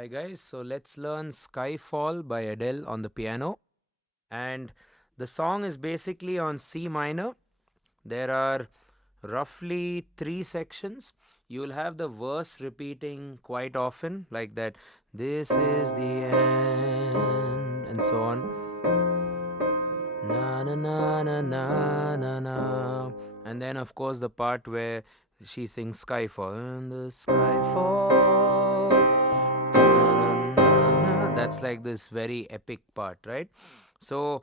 Hi guys, so let's learn Skyfall by Adele on the piano. And the song is basically on C minor. There are roughly three sections. You'll have the verse repeating quite often, like that, this is the end, and so on. Na na na na na na na. And then, of course, the part where she sings Skyfall. And the Skyfall. That's like this very epic part, right? So,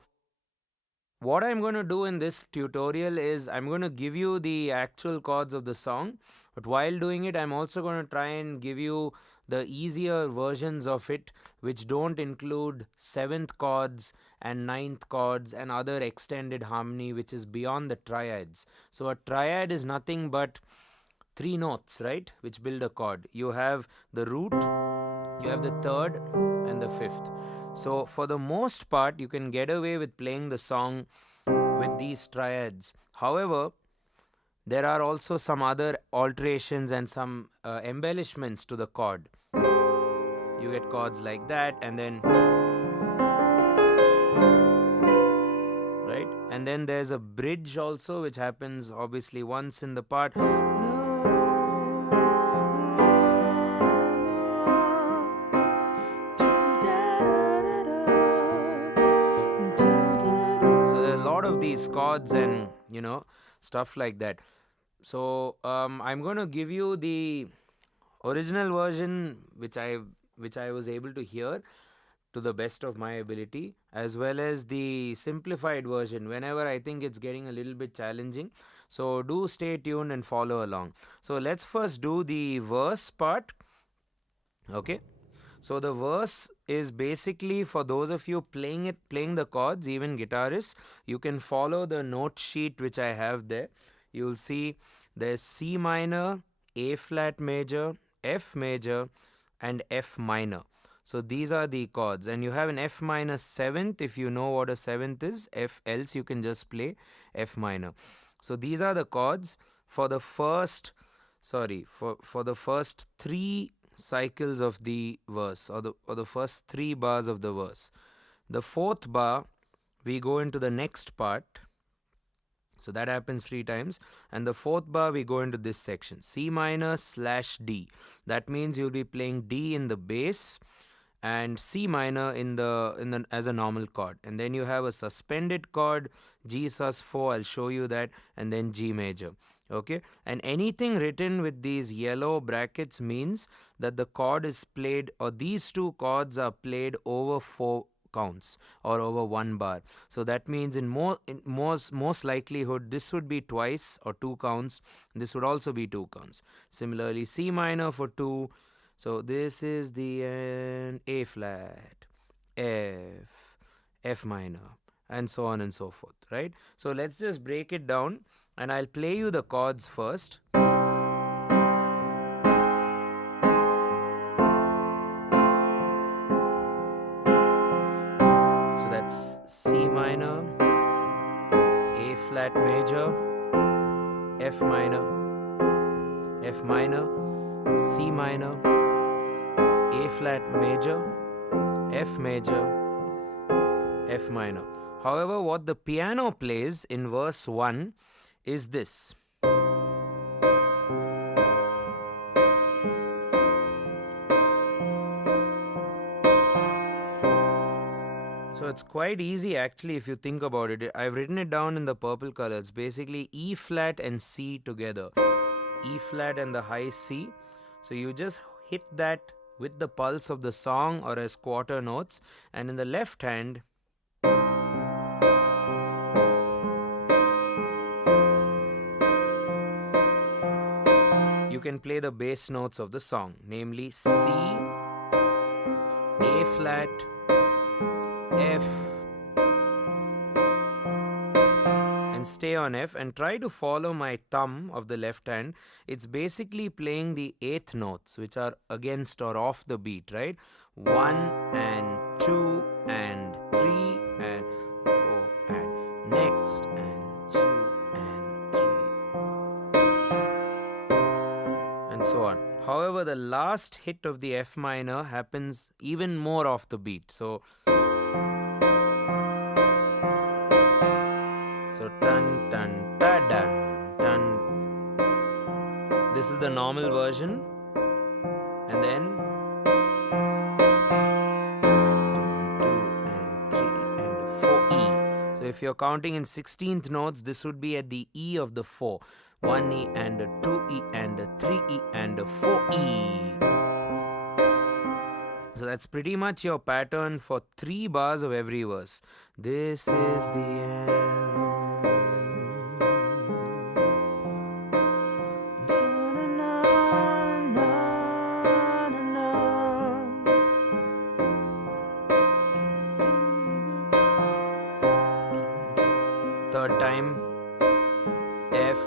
what I'm going to do in this tutorial is I'm going to give you the actual chords of the song, but while doing it, I'm also going to try and give you the easier versions of it, which don't include seventh chords and ninth chords and other extended harmony, which is beyond the triads. So, a triad is nothing but three notes, right, which build a chord. You have the root, you have the third, and the fifth. So, for the most part, you can get away with playing the song with these triads. However, there are also some other alterations and some embellishments to the chord. You get chords like that, and then right, and then there's a bridge also, which happens obviously once in the part. Of these chords and stuff like that. So I'm going to give you the original version which I was able to hear to the best of my ability, as well as the simplified version whenever I think it's getting a little bit challenging. So do stay tuned and follow along. So let's first do the verse part. Okay. So the verse is basically for those of you playing the chords, even guitarists, you can follow the note sheet which I have there. You'll see there's C minor, A flat major, F major, and F minor. So these are the chords, and you have an F minor seventh. If you know what a seventh is, F, else you can just play F minor. So these are the chords for the first, for the first three cycles of the verse, or the first three bars of the verse. The fourth bar, we go into the next part. So that happens three times. And the fourth bar, we go into this section, C minor / D. That means you'll be playing D in the bass and C minor in the as a normal chord. And then you have a suspended chord, G sus4, I'll show you that, and then G major. Okay, and anything written with these yellow brackets means that the chord is played, or these two chords are played over 4 counts or over 1 bar. So that means in most likelihood this would be twice or 2 counts. This would also be 2 counts. Similarly, C minor for 2. So this is the end, A flat, F minor, and so on and so forth, right? So let's just break it down, and I'll play you the chords first. So that's C minor, A flat major, F minor, C minor, A flat major, F major, F minor. However, what the piano plays in verse 1 is this. So it's quite easy actually if you think about it. I've written it down in the purple color. It's basically E flat and C together. E flat and the high C. So you just hit that with the pulse of the song or as quarter notes, and in the left hand you can play the bass notes of the song, namely C, A flat, F, and stay on F, and try to follow my thumb of the left hand. It's basically playing the eighth notes, which are against or off the beat, right? 1 and 2 and 3 and 4 and next and 2 and 3 and so on. However, the last hit of the F minor happens even more off the beat. So dun dun da dun dun. This is the normal version, and then 2 and 3 and 4 E. So if you're counting in 16th notes, this would be at the E of the 4. 1 E and a 2 E and a 3 E and a 4 E. So that's pretty much your pattern for 3 bars of every verse. This is the end. Third time, F.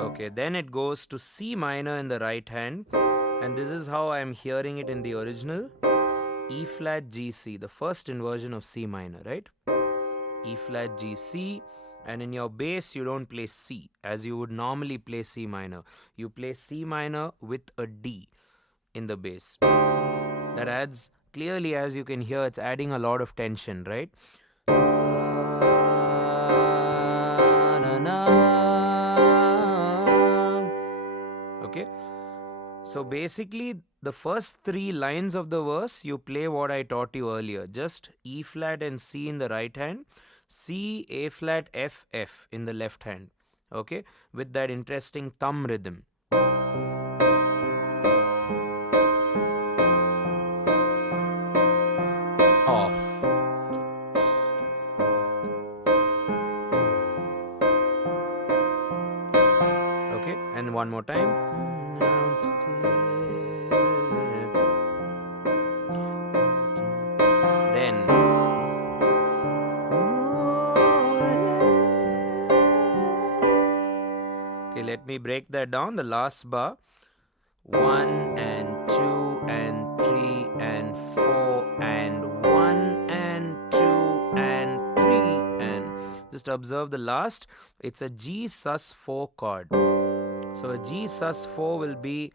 Okay, then it goes to C minor in the right hand, and this is how I am hearing it in the original. E flat G C, the first inversion of C minor, right? E flat G C, and in your bass you don't play C as you would normally play C minor. You play C minor with a D in the bass. That adds, clearly as you can hear, it's adding a lot of tension, right? Okay, so basically the first 3 lines of the verse you play what I taught you earlier, just E flat and C in the right hand, C, A flat, F, F in the left hand, okay, with that interesting thumb rhythm. Off. Okay, and one more time. Then okay, let me break that down. The last bar, 1 and 2 and 3 and 4 and 1 and 2 and 3 and just observe the last. It's a G sus 4 chord. So a G sus 4 will be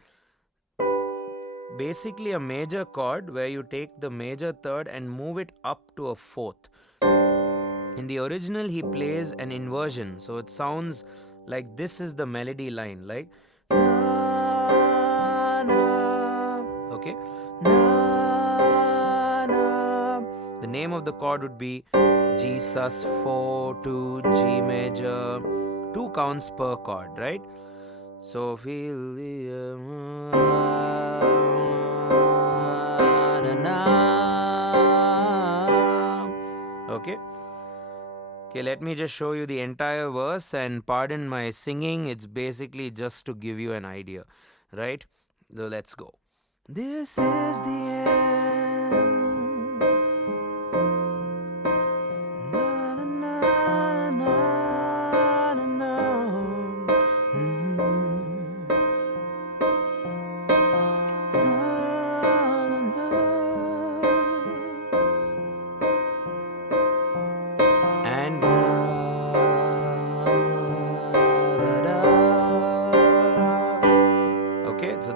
basically a major chord where you take the major third and move it up to a fourth. In the original he plays an inversion, so it sounds like this is the melody line, like na, na. Okay, na, na. The name of the chord would be G sus 4 to G major, 2 counts per chord, right? So feel the okay. Okay, let me just show you the entire verse, and pardon my singing, it's basically just to give you an idea, right? So let's go. This is the end. Na, na, na, na, na, na.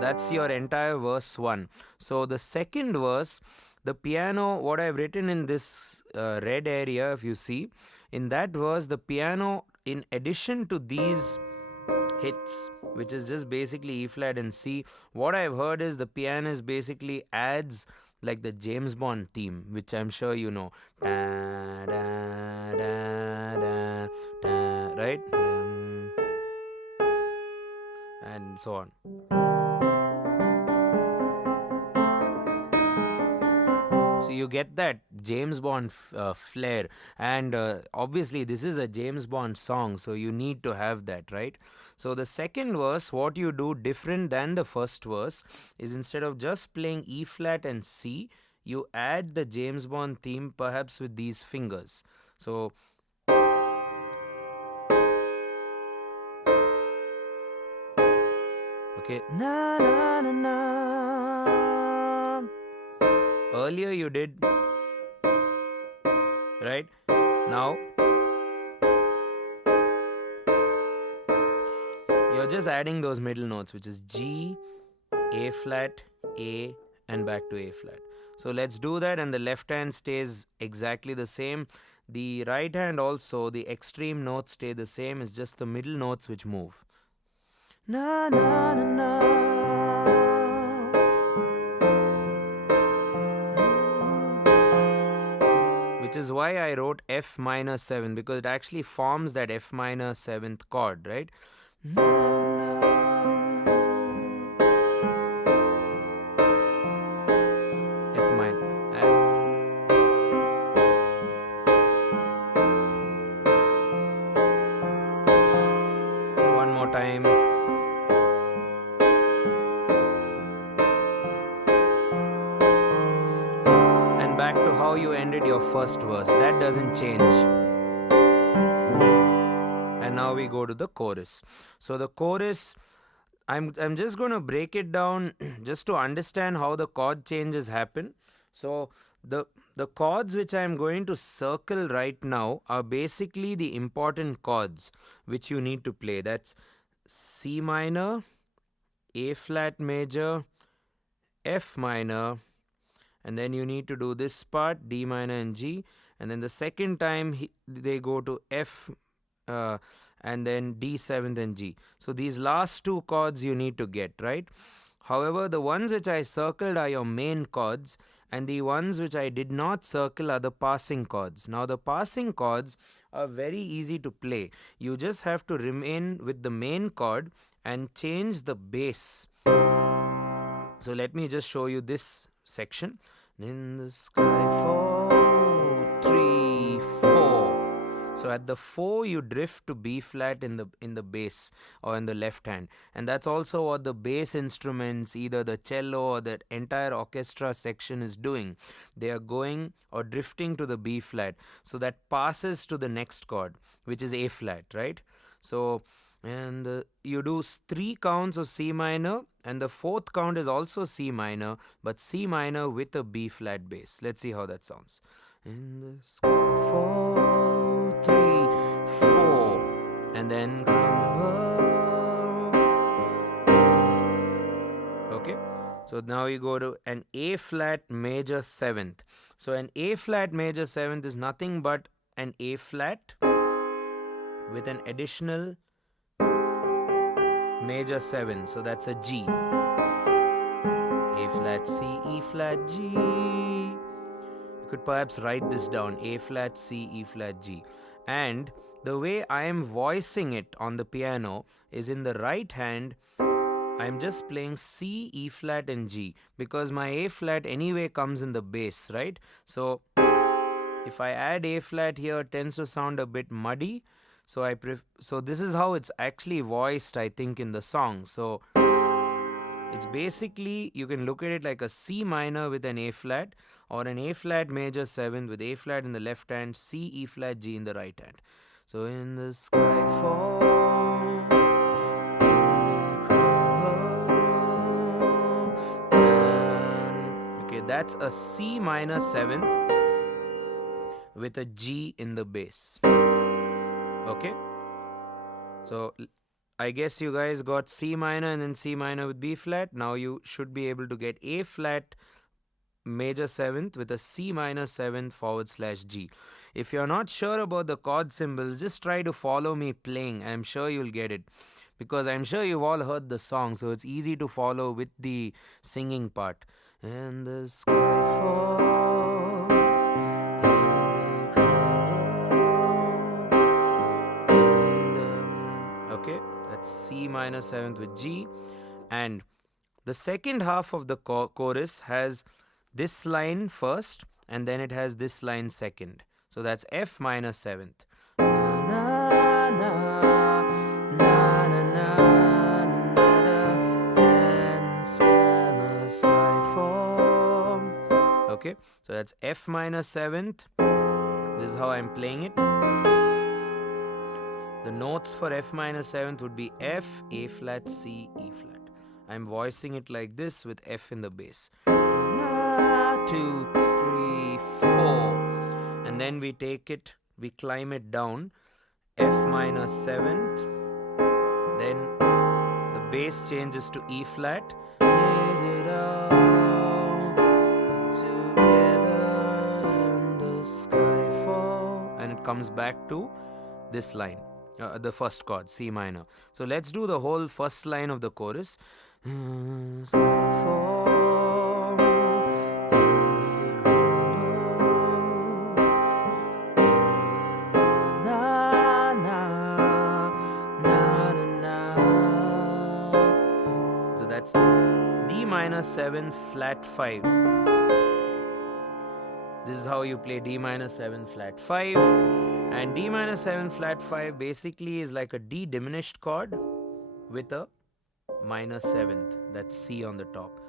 That's your entire verse 1. So the second verse, the piano, what I've written in this red area, if you see, in that verse, the piano, in addition to these hits, which is just basically E flat and C, what I've heard is the pianist basically adds like the James Bond theme, which I'm sure you know. Da, da, da, da, da, right? And so on. So you get that James Bond flair, and obviously this is a James Bond song, so you need to have that, right? So the second verse, what you do different than the first verse is, instead of just playing E flat and C, you add the James Bond theme perhaps with these fingers. So okay, na na na na. Earlier you did, right? Now you're just adding those middle notes, which is G, A flat, A, and back to A flat. So let's do that, and the left hand stays exactly the same. The right hand also, the extreme notes stay the same. It's just the middle notes which move. Na na na na. Which is why I wrote F minor 7, because it actually forms that F minor 7th chord, right? Na, na. F minor. One more time. Back to how you ended your first verse. That doesn't change. And now we go to the chorus. So the chorus, I'm just going to break it down just to understand how the chord changes happen. So the chords which I'm going to circle right now are basically the important chords which you need to play. That's C minor, A flat major, F minor, and then you need to do this part, D minor and G, and then the second time they go to F and then D 7th and G. So these last two chords you need to get, right? However, the ones which I circled are your main chords, and the ones which I did not circle are the passing chords. Now the passing chords are very easy to play. You just have to remain with the main chord and change the bass. So let me just show you this section. In the Skyfall, 3, 4. So at the 4 you drift to B flat in the bass or in the left hand, and that's also what the bass instruments, either the cello or the entire orchestra section, is doing. They are going or drifting to the B flat, so that passes to the next chord, which is A flat, right? So and you do 3 counts of C minor, and the 4th count is also C minor, but C minor with a B flat bass. Let's see how that sounds. In the sky, 4, 3, 4, and then crumble. Okay, so now you go to an A flat major 7th. So an A flat major 7th is nothing but an A flat with an additional major 7, so that's a G. A flat C, E flat G. You could perhaps write this down: A flat C, E flat G. And the way I am voicing it on the piano is, in the right hand I'm just playing C, E flat and G, because my A flat anyway comes in the bass, right? So if I add A flat here, it tends to sound a bit muddy. So so this is how it's actually voiced, I think, in the song. So it's basically, you can look at it like a C minor with an A flat, or an A flat major 7th with A flat in the left hand, C, E flat, G in the right hand. So in the sky fall, okay, that's a C minor 7th with a G in the bass. Okay, so I guess you guys got C minor and then C minor with B flat. Now you should be able to get A flat major 7th with a C minor 7th / G. If you're not sure about the chord symbols, just try to follow me playing. I'm sure you'll get it, because I'm sure you've all heard the song, so it's easy to follow with the singing part. And the sky falls. Okay, that's C minor 7th with G, and the second half of the chorus has this line first, and then it has this line second. So that's F minor 7th. Okay, so that's F minor 7th. This is how I'm playing it. The notes for F minor 7th would be F, A flat, C, E flat. I'm voicing it like this with F in the bass. 2, 3, 4. And then we take it, we climb it down. F minor 7th, then bass changes to E flat. Lays it all together in the skyfall, and it comes back to this line, the first chord, C minor. So let's do the whole first line of the chorus. Skyfall in the na na na na. So that's D minor 7 flat 5. This is how you play D minor 7 flat 5. And D minor 7 flat 5 basically is like a D diminished chord with a minor 7th. That's C on the top.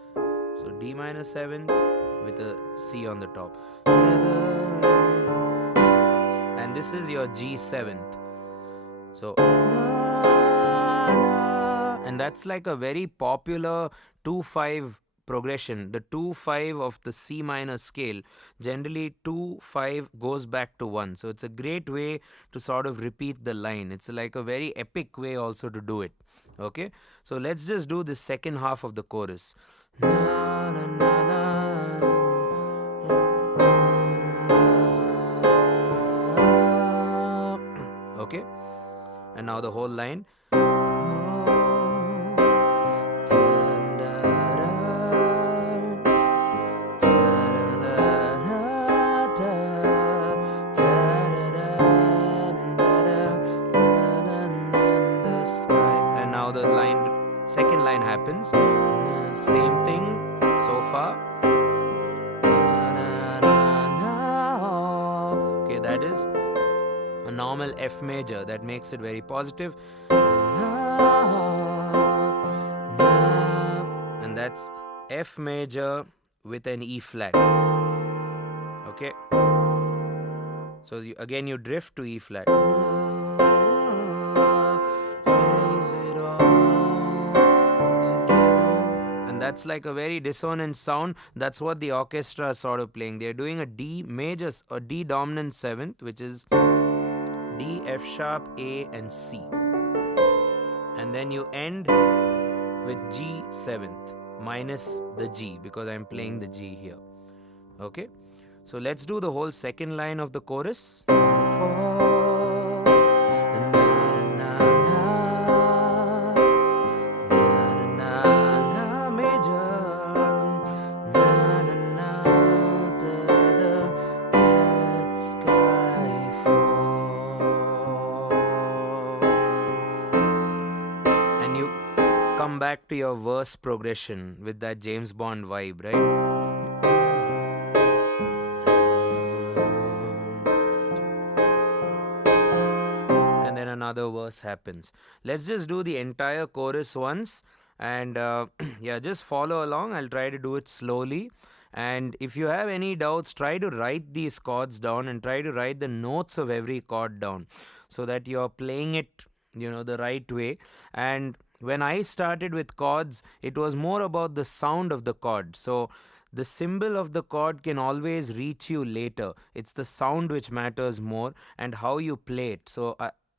So D minor 7th with a C on the top. And this is your G 7th. So, and that's like a very popular 2-5 progression. The 2-5 of the C minor scale, generally 2-5 goes back to 1. So it's a great way to sort of repeat the line. It's like a very epic way also to do it. Okay, so let's just do the second half of the chorus. Na, na, na, na. Okay, and now the whole line. Second line happens, same thing so far. Okay, that is a normal F major. That makes it very positive. And that's F major with an E flat. Okay, so again you drift to E flat. That's like a very dissonant sound. That's what the orchestra is sort of playing. They're doing a D major or D dominant 7th, which is D, F sharp, A and C. And then you end with G 7th minus the G, because I'm playing the G here. Okay, so let's do the whole second line of the chorus. Back to your verse progression with that James Bond vibe, right? And then another verse happens. Let's just do the entire chorus once, and yeah, just follow along. I'll try to do it slowly. And if you have any doubts, try to write these chords down and try to write the notes of every chord down so that you're playing it, the right way. And when I started with chords, it was more about the sound of the chord. So the symbol of the chord can always reach you later. It's the sound which matters more and how you play it. So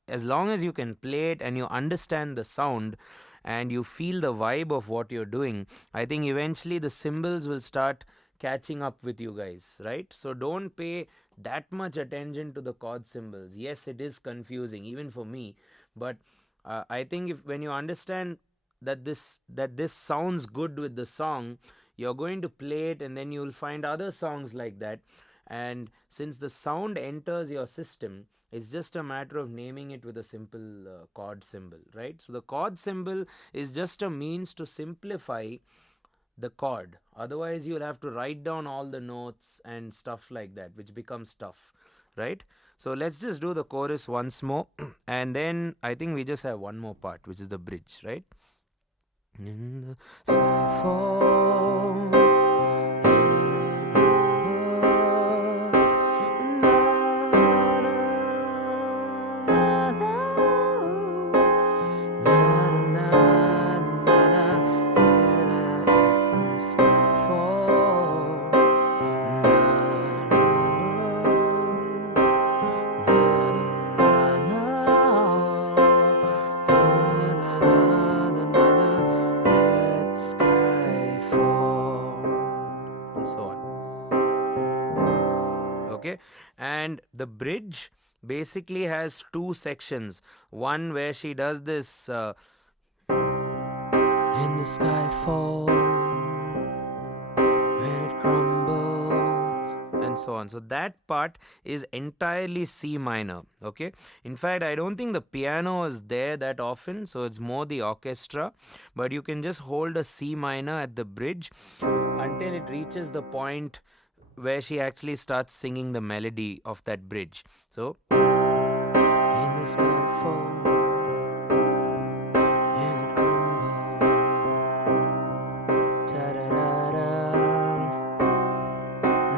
as long as you can play it and you understand the sound and you feel the vibe of what you're doing, I think eventually the symbols will start catching up with you guys, right? So don't pay that much attention to the chord symbols. Yes, it is confusing, even for me, but I think when you understand that this sounds good with the song, you're going to play it, and then you'll find other songs like that. And since the sound enters your system, it's just a matter of naming it with a simple chord symbol, right? So the chord symbol is just a means to simplify the chord. Otherwise, you'll have to write down all the notes and stuff like that, which becomes tough, right? So let's just do the chorus once more, and then I think we just have one more part, which is the bridge, right? In the skyfall, And the bridge basically has two sections. One where she does this in the skyfall when it crumbles, and so on. So that part is entirely C minor. Okay. In fact, I don't think the piano is there that often, so it's more the orchestra. But you can just hold a C minor at the bridge until it reaches the point where she actually starts singing the melody of that bridge. So, in the sky fall, and it crumbles,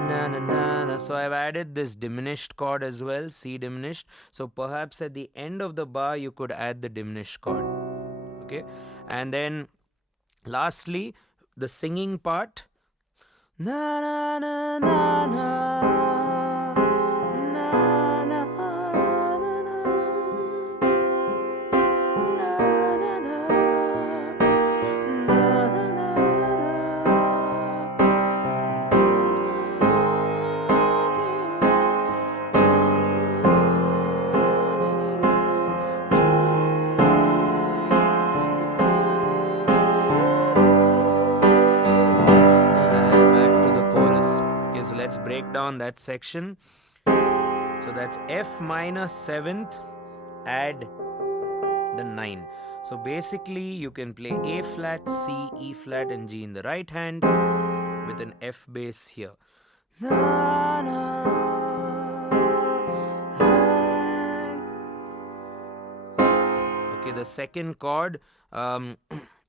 na na na na. So I've added this diminished chord as well, C diminished. So perhaps at the end of the bar you could add the diminished chord. Okay, and then lastly the singing part. Na na na na na na na na let's break down that section. So that's F minor 7th, add the 9. So basically you can play A flat, C, E flat and G in the right hand with an F bass here. Na, na, okay, the second chord,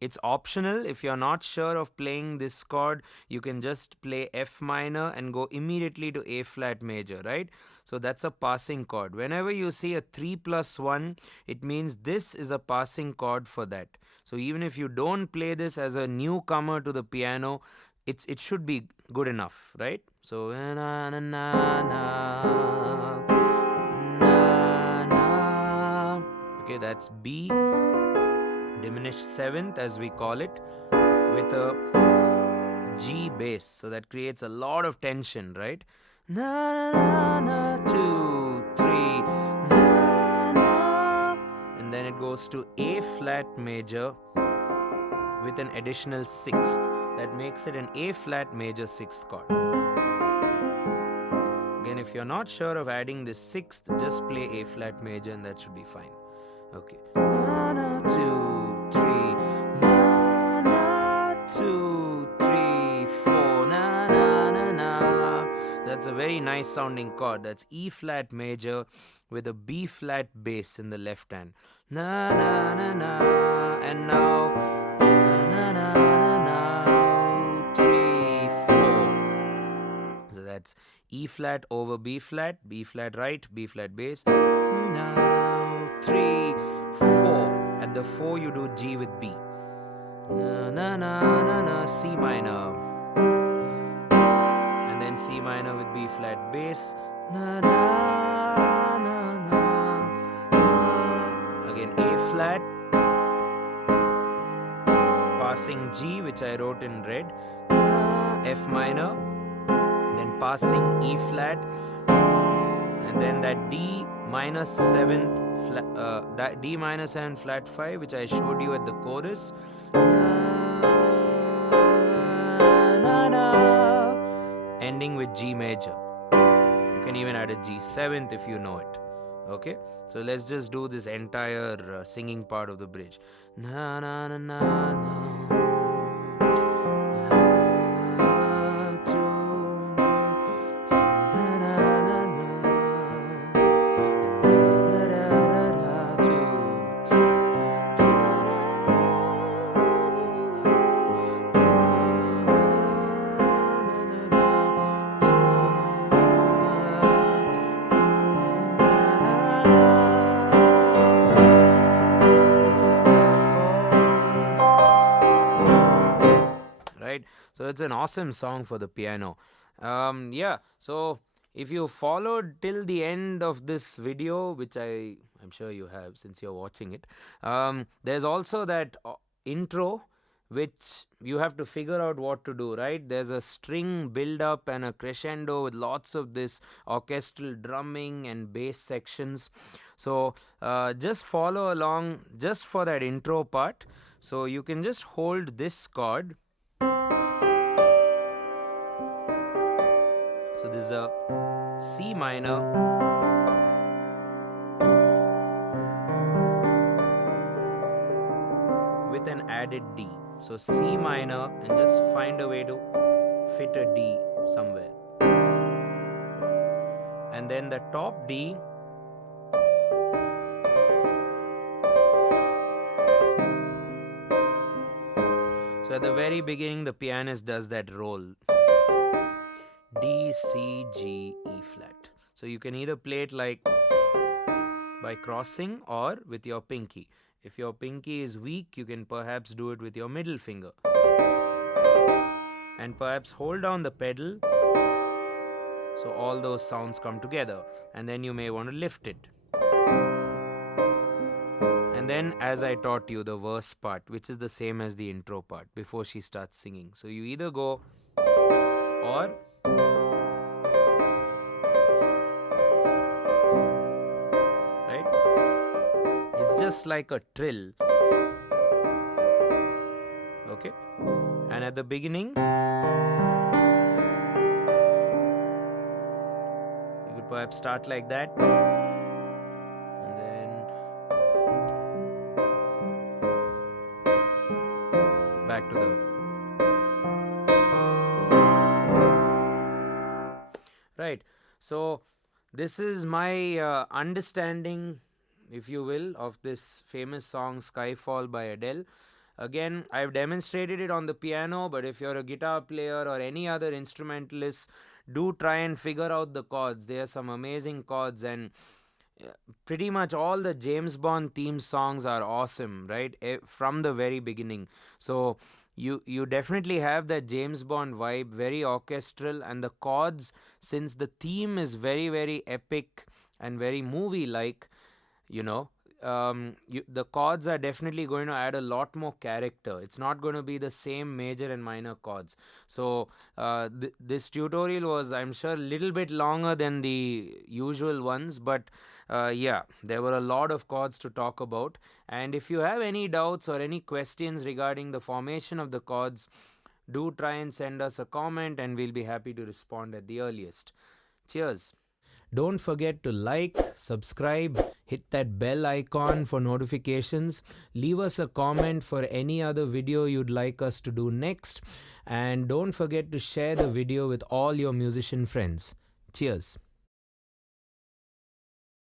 it's optional. If you're not sure of playing this chord, you can just play F minor and go immediately to A flat major, right? So that's a passing chord. Whenever you see a 3+1, it means this is a passing chord for that. So even if you don't play this as a newcomer to the piano, it should be good enough, right? So na na na na na na. Okay, that's B diminished 7th as we call it, with a G bass. So that creates a lot of tension, right? Na na na 2, 3, na na, and then it goes to A flat major with an additional 6th. That makes it an A flat major 6th chord. Again, if you're not sure of adding this 6th, just play A flat major and that should be fine. Okay. Na na 2, 3, na na 2, 3, 4, na na na na. That's a very nice sounding chord. That's E flat major with a B flat bass in the left hand. Na na na na, and now na na na na na 3, 4. So that's E flat over B flat right, B flat bass. Now 3, 4. At the 4 you do G with B. Na na na na na, C minor. And then C minor with B flat bass. Na na na na. Again A flat. Passing G, which I wrote in red. F minor. Then passing E flat. And then that D minor 7th flat, D minor 7 flat 5, which I showed you at the chorus. Na, na, ending with G major. You can even add a G7th if you know it. Okay, so let's just do this entire singing part of the bridge. Na na na na na. So it's an awesome song for the piano. Yeah, so if you followed till the end of this video, which I'm sure you have since you're watching it, there's also that intro which you have to figure out what to do, right? There's a string build up and a crescendo with lots of this orchestral drumming and bass sections. So just follow along just for that intro part. So you can just hold this chord. So this is a C minor, with an added D. So C minor, and just find a way to fit a D somewhere. And then the top D, so at the very beginning the pianist does that roll, D, C, G, E flat. So you can either play it like by crossing or with your pinky. If your pinky is weak, you can perhaps do it with your middle finger. And perhaps hold down the pedal so all those sounds come together. And then you may want to lift it. And then, as I taught you, the verse part, which is the same as the intro part before she starts singing. So you either go or, right? It's just like a trill. Okay? And at the beginning, you could perhaps start like that. And then back to the... Right. So this is my understanding, if you will, of this famous song Skyfall by Adele. Again, I've demonstrated it on the piano, but if you're a guitar player or any other instrumentalist, do try and figure out the chords. There are some amazing chords, and pretty much all the James Bond theme songs are awesome, right? From the very beginning. So you definitely have that James Bond vibe, very orchestral, and the chords, since the theme is very, very epic and very movie-like, the chords are definitely going to add a lot more character. It's not going to be the same major and minor chords. So this tutorial was, I'm sure, a little bit longer than the usual ones, but there were a lot of chords to talk about. And if you have any doubts or any questions regarding the formation of the chords, do try and send us a comment and we'll be happy to respond at the earliest. Cheers. Don't forget to like, subscribe, hit that bell icon for notifications, leave us a comment for any other video you'd like us to do next, and don't forget to share the video with all your musician friends. Cheers.